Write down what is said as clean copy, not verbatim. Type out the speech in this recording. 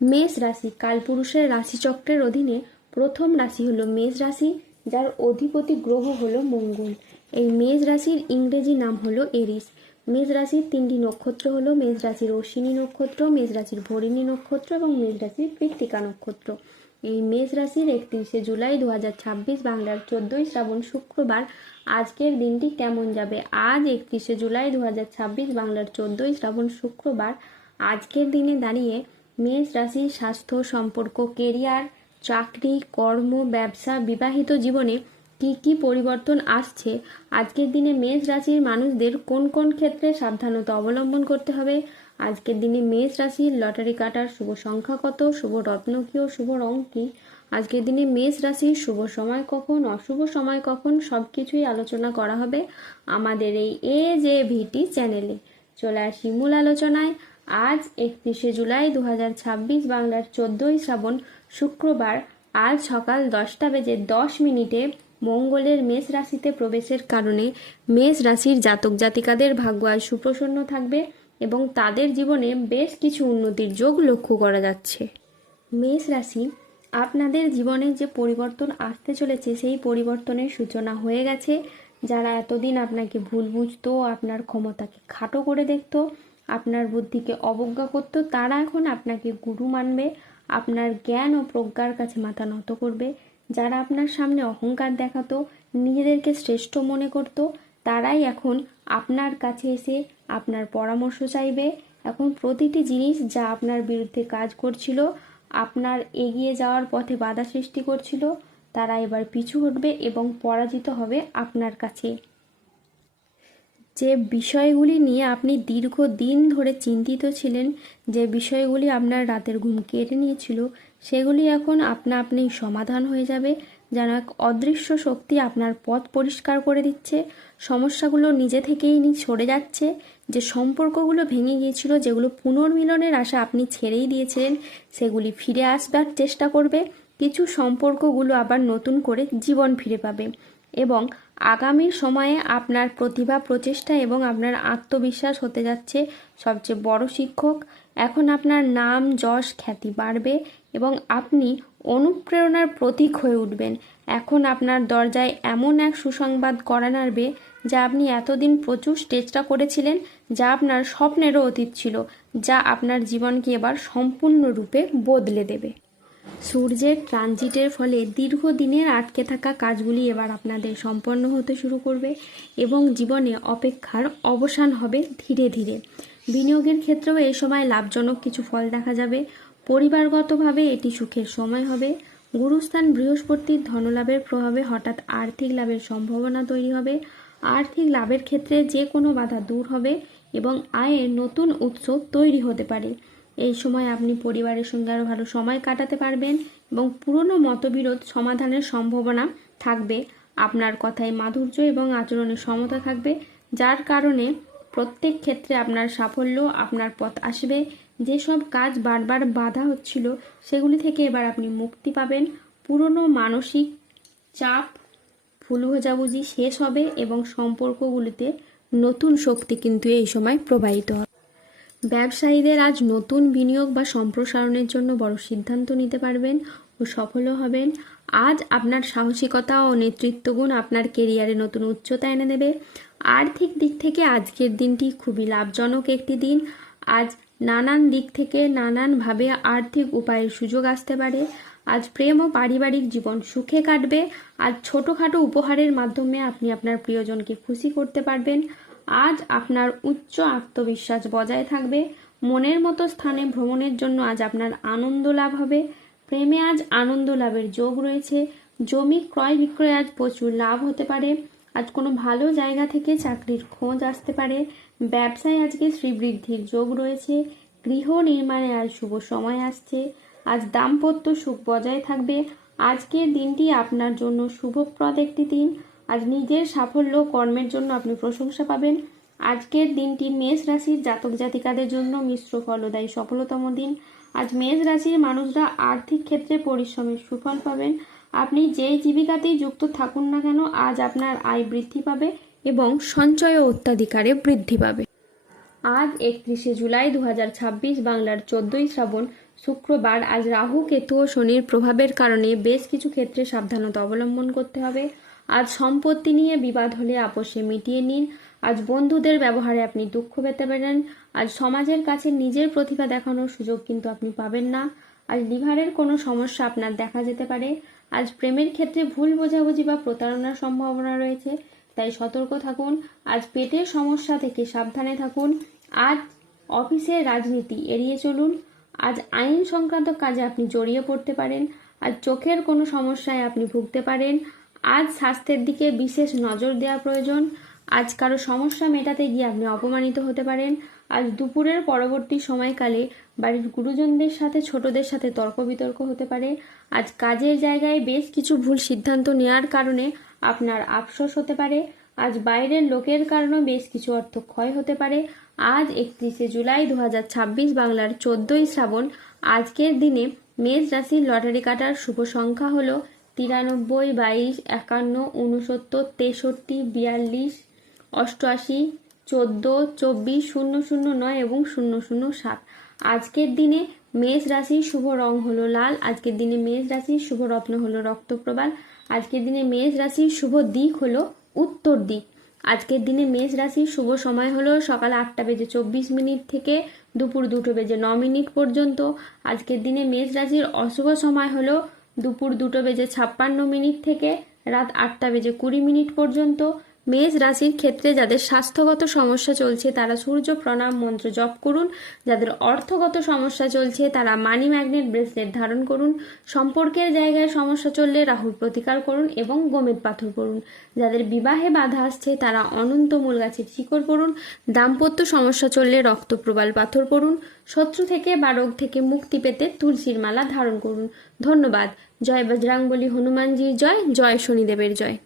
মেষ রাশি কালপুরুষের রাশিচক্রের অধীনে প্রথম রাশি হলো মেষ রাশি, যার অধিপতি গ্রহ হলো মঙ্গল। এই মেষ রাশির ইংরেজি নাম হলো এরিস। মেষ রাশির তিনটি নক্ষত্র হলো মেষ রাশির অশ্বিনী নক্ষত্র, মেষ রাশির ভরিণী নক্ষত্র এবং মেষ রাশির কৃত্তিকা নক্ষত্র। এই মেষ রাশির 31শে জুলাই 2026 বাংলার 14ই শ্রাবণ শুক্রবার আজকের দিনটি কেমন যাবে। আজ 31শে জুলাই 2026 বাংলার 14ই শ্রাবণ শুক্রবার আজকের দিনে দাঁড়িয়ে মেষ রাশির স্বাস্থ্য, সম্পর্ক, কেরিয়ার, চাকরি, কর্ম, ব্যবসা, বিবাহিত জীবনে কি কি পরিবর্তন আসছে, আজকের দিনে মেষ রাশির মানুষদের কোন কোন ক্ষেত্রে সাবধানতা অবলম্বন করতে হবে, আজকের দিনে মেষ রাশির লটারি কাটার শুভ সংখ্যা কত, শুভ রত্ন কি ও শুভ রং কি, আজকের দিনে মেষ রাশির শুভ সময় কখন, অশুভ সময় কখন, সব কিছুই আলোচনা করা হবে আমাদের এই AJVT চ্যানেলে। চলে আসি মূল আলোচনায়। আজ 31শে জুলাই 2026 বাংলার 14ই শ্রাবণ শুক্রবার আজ সকাল 10টা বেজে 10 মিনিটে মঙ্গলের মেষ রাশিতে প্রবেশের কারণে মেষ রাশির জাতক জাতিকাদের ভাগ্য আজ সুপ্রসন্ন থাকবে এবং তাদের জীবনে বেশ কিছু উন্নতির যোগ লক্ষ্য করা যাচ্ছে। মেষ রাশি, আপনাদের জীবনে যে পরিবর্তন আসতে চলেছে সেই পরিবর্তনের সূচনা হয়ে গেছে। যারা এতদিন আপনাকে ভুল বুঝতো, আপনার ক্ষমতাকে খাটো করে দেখতো, আপনার বুদ্ধিকে অবজ্ঞা করত, তারা এখন আপনাকে গুরু মানবে, আপনার জ্ঞান ও প্রজ্ঞার কাছে মাথা নত করবে। যারা আপনার সামনে অহংকার দেখাতো, নিজেদেরকে শ্রেষ্ঠ মনে করত, তারাই এখন আপনার কাছে এসে আপনার পরামর্শ চাইবে। এখন প্রতিটি জিনিস যা আপনার বিরুদ্ধে কাজ করছিল, আপনার এগিয়ে যাওয়ার পথে বাধা সৃষ্টি করছিল, তারা এবার পিছু হটবে এবং পরাজিত হবে আপনার কাছে। যে বিষয়গুলি নিয়ে আপনি দীর্ঘদিন ধরে চিন্তিত ছিলেন, যে বিষয়গুলি আপনার রাতের ঘুম কেড়ে নিয়েছিল, সেগুলি এখন আপনা আপনি সমাধান হয়ে যাবে। যেন এক অদৃশ্য শক্তি আপনার পথ পরিষ্কার করে দিচ্ছে। সমস্যাগুলো নিজে থেকেই সরে যাচ্ছে। যে সম্পর্কগুলো ভেঙে গিয়েছিল, যেগুলো পুনর্মিলনের আশা আপনি ছেড়েই দিয়েছিলেন, সেগুলি ফিরে আসবার চেষ্টা করবে। কিছু সম্পর্কগুলো আবার নতুন করে জীবন ফিরে পাবে এবং আগামী সময়ে আপনার প্রতিভা, প্রচেষ্টা এবং আপনার আত্মবিশ্বাস হতে যাচ্ছে সবচেয়ে বড় শিক্ষক। এখন আপনার নাম, যশ, খ্যাতি বাড়বে এবং আপনি অনুপ্রেরণার প্রতীক হয়ে উঠবেন। এখন আপনার দরজায় এমন এক সুসংবাদ কড়া নাড়বে, যা আপনি এতদিন প্রচুর চেষ্টা করেছিলেন, যা আপনার স্বপ্নেরও অতীত ছিল, যা আপনার জীবনকে এবার সম্পূর্ণরূপে বদলে দেবে। সূর্যের ট্রানজিটের ফলে দীর্ঘদিনের আটকে থাকা কাজগুলি এবার আপনাদের সম্পন্ন হতে শুরু করবে এবং জীবনে অপেক্ষার অবসান হবে ধীরে ধীরে। বিনিয়োগের ক্ষেত্রেও এই সময় লাভজনক কিছু ফল দেখা যাবে। পরিবারগতভাবে এটি সুখের সময় হবে। গুরুস্থান বৃহস্পতির ধনলাভের প্রভাবে হঠাৎ আর্থিক লাভের সম্ভাবনা তৈরি হবে। আর্থিক লাভের ক্ষেত্রে যে কোনো বাধা দূর হবে এবং আয়ের নতুন উৎস তৈরি হতে পারে। এই সময় আপনি পরিবারের সঙ্গে আরও ভালো সময় কাটাতে পারবেন এবং পুরনো মতবিরোধ সমাধানের সম্ভাবনা থাকবে। আপনার কথায় মাধুর্য এবং আচরণে সমতা থাকবে, যার কারণে প্রত্যেক ক্ষেত্রে আপনার সাফল্য আপনার পথ আসবে। যেসব কাজ বারবার বাধা হচ্ছিল, সেগুলি থেকে এবার আপনি মুক্তি পাবেন। পুরনো মানসিক চাপ, ভুল বোঝাবুঝি শেষ হবে এবং সম্পর্কগুলিতে নতুন শক্তি কিন্তু এই সময় প্রবাহিত হবে। ব্যবসায়ীদের আজ নতুন বিনিয়োগ বা সম্প্রসারণের জন্য বড় সিদ্ধান্ত নিতে পারবেন ও সফলও হবেন। আজ আপনার সাহসিকতা ও নেতৃত্বগুণ আপনার কেরিয়ারে নতুন উচ্চতা এনে দেবে। আর্থিক দিক থেকে আজকের দিনটি খুবই লাভজনক একটি দিন। আজ নানান দিক থেকে নানানভাবে আর্থিক উপায়ের সুযোগ আসতে পারে। আজ প্রেম ও পারিবারিক জীবন সুখে কাটবে। আজ ছোটোখাটো উপহারের মাধ্যমে আপনি আপনার প্রিয়জনকে খুশি করতে পারবেন। আজ আপনার উচ্চ আত্মবিশ্বাস বজায় থাকবে। মনের মতো স্থানে ভ্রমণের জন্য আজ আপনার আনন্দ লাভ হবে। প্রেমে আজ আনন্দ লাভের যোগ রয়েছে। জমি ক্রয় বিক্রয় আজ প্রচুর লাভ হতে পারে। আজ কোনো ভালো জায়গা থেকে চাকরির খোঁজ আসতে পারে। ব্যবসায় আজকে শ্রীবৃদ্ধির যোগ রয়েছে। গৃহ নির্মাণে আজ শুভ সময় আসছে। আজ দাম্পত্য সুখ বজায় থাকবে। আজকের দিনটি আপনার জন্য শুভপ্রদ একটি দিন। আজ নিজের সাফল্য কর্মের জন্য আপনি প্রশংসা পাবেন। আজকের দিনটি মেষ রাশির জাতক জাতিকাদের জন্য মিশ্র ফলদায়ী সফলতম দিন। আজ মেষ রাশির মানুষরা আর্থিক ক্ষেত্রে পরিশ্রমের সুফল পাবেন। আপনি যেই জীবিকাতেই যুক্ত থাকুন না কেন, আজ আপনার আয় বৃদ্ধি পাবে এবং সঞ্চয় ও অত্যাধিকারে বৃদ্ধি পাবে। আজ 31শে জুলাই 2026 বাংলার 14ই শ্রাবণ শুক্রবার আজ রাহু কেতু ও শনির প্রভাবের কারণে বেশ কিছু ক্ষেত্রে সাবধানতা অবলম্বন করতে হবে। আজ সম্পত্তি নিয়ে বিবাদ হলে আপোষে মিটিয়ে নিন। আজ বন্ধুদের ব্যবহারে আপনি দুঃখ পেতে পারেন। আজ সমাজের কাছে নিজের প্রতিভা দেখানোর সুযোগ কিন্তু আপনি পাবেন না। আজ লিভারের কোনো সমস্যা আপনার দেখা যেতে পারে। আজ প্রেমের ক্ষেত্রে ভুল বোঝাবুঝি বা প্রতারণার সম্ভাবনা রয়েছে, তাই সতর্ক থাকুন। আজ পেটের সমস্যা থেকে সাবধানে থাকুন। আজ অফিসের রাজনীতি এড়িয়ে চলুন। আজ আইন সংক্রান্ত কাজে আপনি জড়িয়ে পড়তে পারেন। আজ চোখের কোনো সমস্যায় আপনি ভুগতে পারেন। আজ স্বাস্থ্যের দিকে বিশেষ নজর দেওয়া প্রয়োজন। আজ কারো সমস্যা মেটাতে গিয়ে আপনি অপমানিত হতে পারেন। আজ দুপুরের পরবর্তী সময়কালে বাড়ির গুরুজনদের সাথে ছোটদের সাথে তর্ক বিতর্ক হতে পারে। আজ কাজের জায়গায় বেশ কিছু ভুল সিদ্ধান্ত নেওয়ার কারণে আপনার আফসোস হতে পারে। আজ বাইরের লোকের কারণেও বেশ কিছু অর্থ ক্ষয় হতে পারে। আজ 31শে জুলাই 2026 বাংলার 14ই শ্রাবণ। আজকের দিনে মেষ রাশির লটারি কাটার শুভ সংখ্যা হলো 93, 22, 51, 69, 63, 42, 88, 14, 24, 009 এবং 007। আজকের দিনে মেষ রাশির শুভ রং হলো লাল। আজকের দিনে মেষ রাশির শুভ রত্ন হলো রক্তপ্রবাল। আজকের দিনে মেষ রাশির শুভ দিক হলো উত্তর দিক। আজকের দিনে মেষ রাশির শুভ সময় হলো সকাল 8:24 থেকে দুপুর 2:09 পর্যন্ত। আজকের দিনে মেষ রাশির অশুভ সময় হলো দুপুর 2:56 থেকে রাত 8:20 পর্যন্ত। মেষ রাশির ক্ষেত্রে যাদের স্বাস্থ্যগত সমস্যা চলছে তারা সূর্য প্রণাম মন্ত্র জপ করুন। যাদের অর্থগত সমস্যা চলছে তারা মানি ম্যাগনেট ব্রেসলেট ধারণ করুন। সম্পর্কের জায়গায় সমস্যা চললে রাহুর প্রতিকার করুন এবং গোমেদ পাথর পড়ুন। যাদের বিবাহে বাধা আসছে তারা অনন্ত মূল গাছের শিকড় পড়ুন। দাম্পত্য সমস্যা চললে রক্তপ্রবাল পাথর পড়ুন। শত্রু থেকে বা রোগ থেকে মুক্তি পেতে তুলসীর মালা ধারণ করুন। ধন্যবাদ। জয় বজরংবলী, হনুমানজির জয়, জয় শনিদেবের জয়।